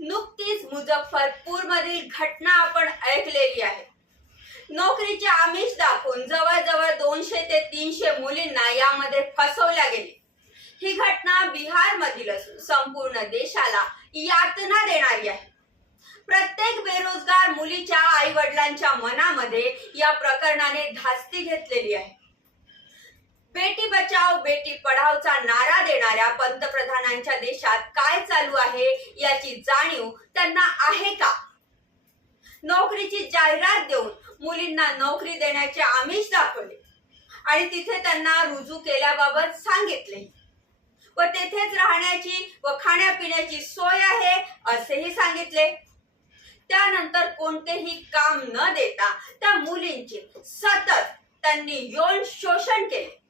नुकतीच मुझफ्फरपूरमधील घटना आपण ऐकलेली आहे. नोकरीचे आमिष दाखवून जवळजवळ दोनशे ते तीनशे मुलींना यामध्ये फसवल्या गेली. ही घटना बिहार मधील असून संपूर्ण देशाला यातना देणारी आहे. प्रत्येक बेरोजगार मुलीच्या आई वडिलांच्या मनामध्ये या प्रकरणाने धास्ती घेतलेली आहे. बेटी बचाव बेटी पढावचा नारा देणाऱ्या पंतप्रधानांच्या देशात काय चालू आहे याची जाणीव त्यांना आहे का? नोकरीची जाहिरात देऊन मुलींना नोकरी देण्याचे आमिष दाखवले आणि तिथे त्यांना रुजू केल्याबाबत सांगितले. व तेथेच राहण्याची व खाण्यापिण्याची सोय आहे असेही सांगितले. त्यानंतर कोणतेही काम न देता त्या मुलींचे सतत त्यांनी यौन शोषण केले.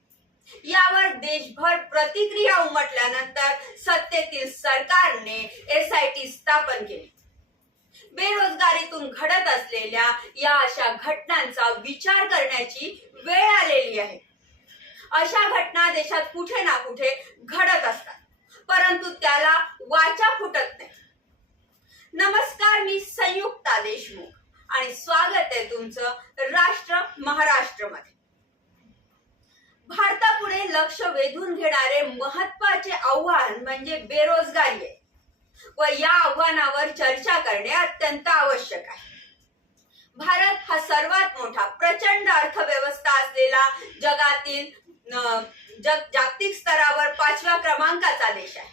यावर देशभर प्रतिक्रिया उमटल्यानंतर सत्तेतील सरकारने एस आय टी स्थापन केली. बेरोजगारीतून घडत असलेल्या या अशा घटनांचा विचार करण्याची वेळ आलेली आहे. अशा घटना देशात कुठे ना कुठे घडत असतात. परंतु त्याला वाचा फुटत नाही. नमस्कार मी संयुक्ता देशमुख आणि स्वागत आहे तुमचं राष्ट्र महाराष्ट्रमध्ये पुढे लक्ष वेधून घेणारे महत्त्वाचे आव्हान म्हणजे बेरोजगारी आहे. व या आव्हानावर चर्चा करणे अत्यंत आवश्यक आहे. भारत हा सर्वात मोठा प्रचंड अर्थव्यवस्था असलेला जगातील जग जागतिक स्तरावर पाचव्या क्रमांकाचा देश आहे.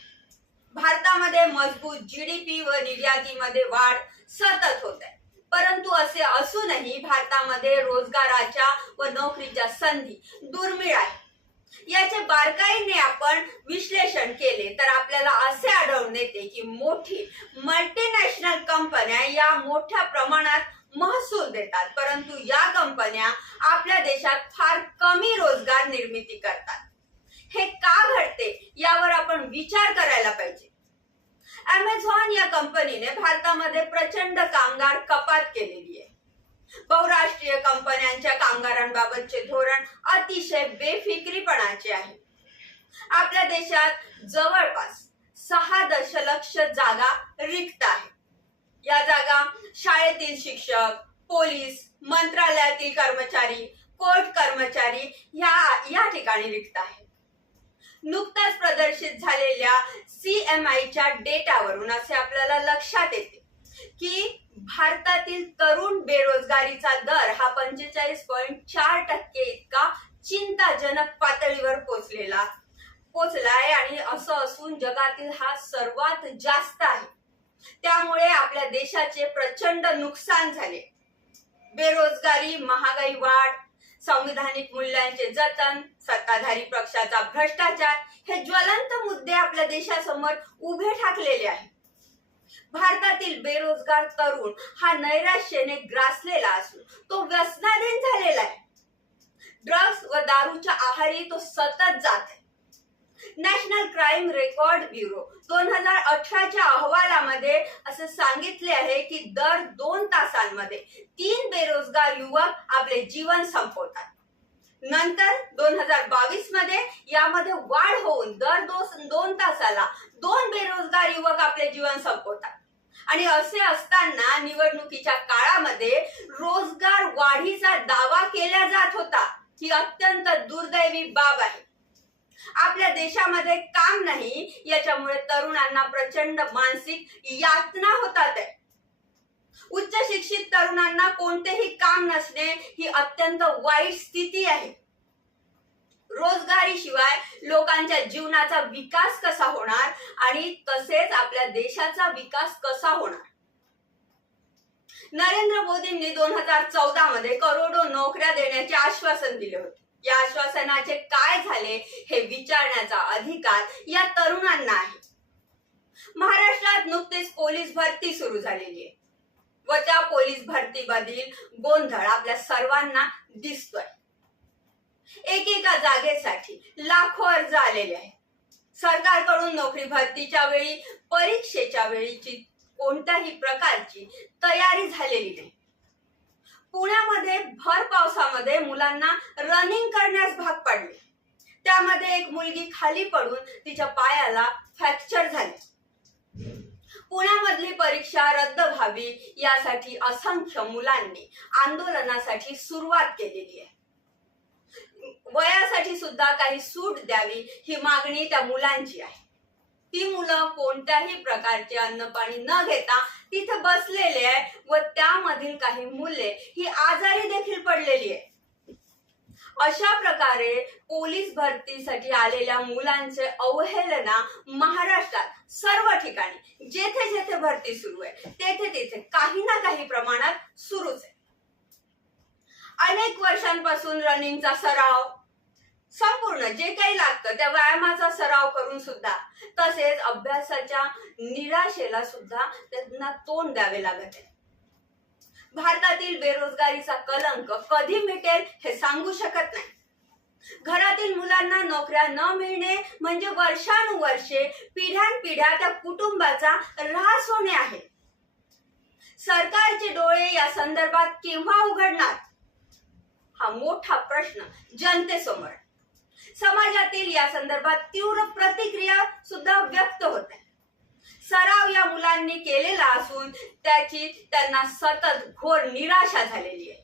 भारतामध्ये मजबूत जीडीपी व निर्यातीमध्ये वाढ सतत होत आहे. परंतु असे असूनही भारतामध्ये रोजगाराच्या व नोकरीच्या संधी दुर्मिळ आहे याचे बारकाईने आपण विश्लेषण केले. तर आपल्याला असे आढळून येते की मोठी मल्टीनॅशनल कंपन्या या मोठ्या प्रमाणात महसूल देतात. परंतु या कंपन्या आपल्या देशात फार कमी रोजगार निर्मिती करतात. हे का घडते यावर आपण विचार करायला पाहिजे. अमेझॉन या कंपनीने भारतामध्ये प्रचंड कामगार कपात केलेली आहे. बहुराष्ट्रीय कंपन्यांच्या कामगारांबाबतचे धोरण अतिशय बेफिक्रीपणाचे आहे. आपल्या देशात जवळपास सहा दशलक्ष जागा रिक्त आहे. या जागा शाळेतील शिक्षक पोलीस मंत्रालयातील कर्मचारी कोर्ट कर्मचारी या या ठिकाणी रिक्त आहे. नुकताच प्रदर्शित झालेल्या सीएमआयच्या डेटावरून असे आपल्याला लक्षात येते. की भारतातील तरुण बेरोजगारीचा दर हा पंचेचाळीस पॉईंट चार टक्के इतका चिंताजनक पातळीवर पोचलेला पोचलाय आणि असं असून जगातील हा सर्वात जास्त आहे. त्यामुळे आपल्या देशाचे प्रचंड नुकसान झाले. बेरोजगारी महागाई वाढ संविधानिक मूल्यांचे जतन सत्ताधारी पक्षाचा भ्रष्टाचार हे ज्वलंत मुद्दे आपल्या देशासमोर उभे ठाकलेले आहेत. भारतातील बेरोजगार तरुण हा नैराश्याने ग्रासलेला असून तो व्यसनाधीन झालेला आहे. ड्रग्ज व दारूच्या आहारी तो सतत जात आहे. नॅशनल क्राईम रेकॉर्ड ब्युरो दोन हजार अठराच्या अहवालामध्ये असं सांगितले आहे की दर दोन तासांमध्ये तीन बेरोजगार युवक आपले जीवन संपवतात. नंतर दोन हजार बावीसमध्ये यामध्ये वाढ होऊन दर दोन दोन तासाला दोन बेरोजगार युवक आपले जीवन संपवतात आणि असे असताना निवडणुकीच्या काळामध्ये रोजगार वाढीचा दावा केला जात होता ही अत्यंत दुर्दैवी बाब आहे आपल्या देशामध्ये काम नाही याच्यामुळे तरुणांना प्रचंड मानसिक यातना होतात आहे. उच्च शिक्षित तरुणांना कोणतेही काम नसणे ही अत्यंत वाईट स्थिती आहे. रोजगारीशिवाय लोकांच्या जीवनाचा विकास कसा होणार आणि तसेच आपल्या देशाचा विकास कसा होणार? नरेंद्र मोदींनी दोन हजार चौदा मध्ये करोडो नोकऱ्या देण्याचे आश्वासन दिले होते. या आश्वासनाचे काय झाले हे विचारण्याचा अधिकार या तरुणांना आहे. महाराष्ट्रात नुकतीच पोलीस भरती सुरू झालेली आहे. व त्या पोलीस भरतीमधील गोंधळ आपल्या सर्वांना दिसतोय. एकेका जागेसाठी लाखो अर्ज आलेले आहेत. सरकारकडून नोकरी भरतीच्या वेळी परीक्षेच्या वेळीची कोणत्याही प्रकारची तयारी झालेली नाही. पुण्यामध्ये भर पावसामध्ये मुलांना रनिंग करण्यास भाग पडले. त्यामध्ये एक मुलगी खाली पडून तिच्या पायाला फ्रॅक्चर झाले. पुण्यामधल्या परीक्षा रद्द व्हावी यासाठी असंख्य मुलांनी आंदोलनासाठी सुरुवात केलेली आहे. वयासाठी सुद्धा काही सूट द्यावी ही मागणी त्या मुलांची आहे. ती मुलं कोणत्याही प्रकारचे अन्न पाणी न घेता तिथे बसलेले आहे व त्यामधील काही मुले ही आजारी देखील पडलेली आहे. अशा प्रकारे पोलीस भरतीसाठी आलेल्या मुलांचे अवहेलना महाराष्ट्रात सर्व ठिकाणी जेथे जेथे भरती सुरू आहे तेथे तेथे काही ना काही प्रमाणात सुरूच आहे. अनेक वर्षांपासून रनिंगचा सराव संपूर्ण जे काही लागतं त्या व्यायामाचा सराव करून सुद्धा तसेच अभ्यासाच्या निराशेला सुद्धा त्यांना तोंड द्यावे लागत आहे. भारतातील बेरोजगारीचा कलंक कधी मिटेल हे सांगू शकत नाही. घरातील मुलांना नोकऱ्या न मिळणे म्हणजे वर्षानुवर्षे पिढ्यानपिढ्या त्या कुटुंबाचा ऱ्हास होणे आहे. सरकारचे डोळे या संदर्भात केव्हा उघडणार? हा मोठा प्रश्न जनतेसमोर. समाजातील या संदर्भात तीव्र प्रतिक्रिया सुद्धा व्यक्त होत आहे. सराव या मुलांनी केलेला असून त्याची त्यांना सतत घोर निराशा झालेली आहे.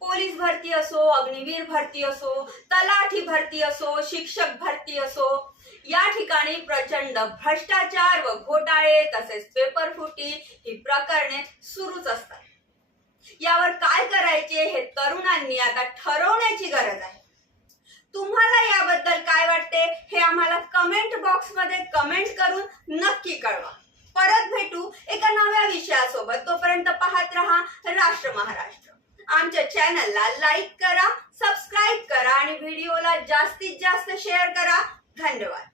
पोलीस भरती असो अग्निवीर भरती असो तलाठी भरती असो शिक्षक भरती असो या ठिकाणी प्रचंड भ्रष्टाचार व घोटाळे तसेच पेपर फुटी ही प्रकरणे सुरूच असतात. यावर काय करायचे हे तरुणांनी आता ठरवण्याची गरज आहे. तुम्हाला याबद्दल काय वाटते हे आम्हाला कमेंट बॉक्समध्ये कमेंट करून नक्की कळवा. परत भेटू एका नव्या विषयासोबत. तोपर्यंत पाहत रहा राष्ट्र महाराष्ट्र. आमच्या चॅनलला लाईक करा सबस्क्राईब करा आणि व्हिडिओला जास्तीत जास्त शेअर करा. धन्यवाद.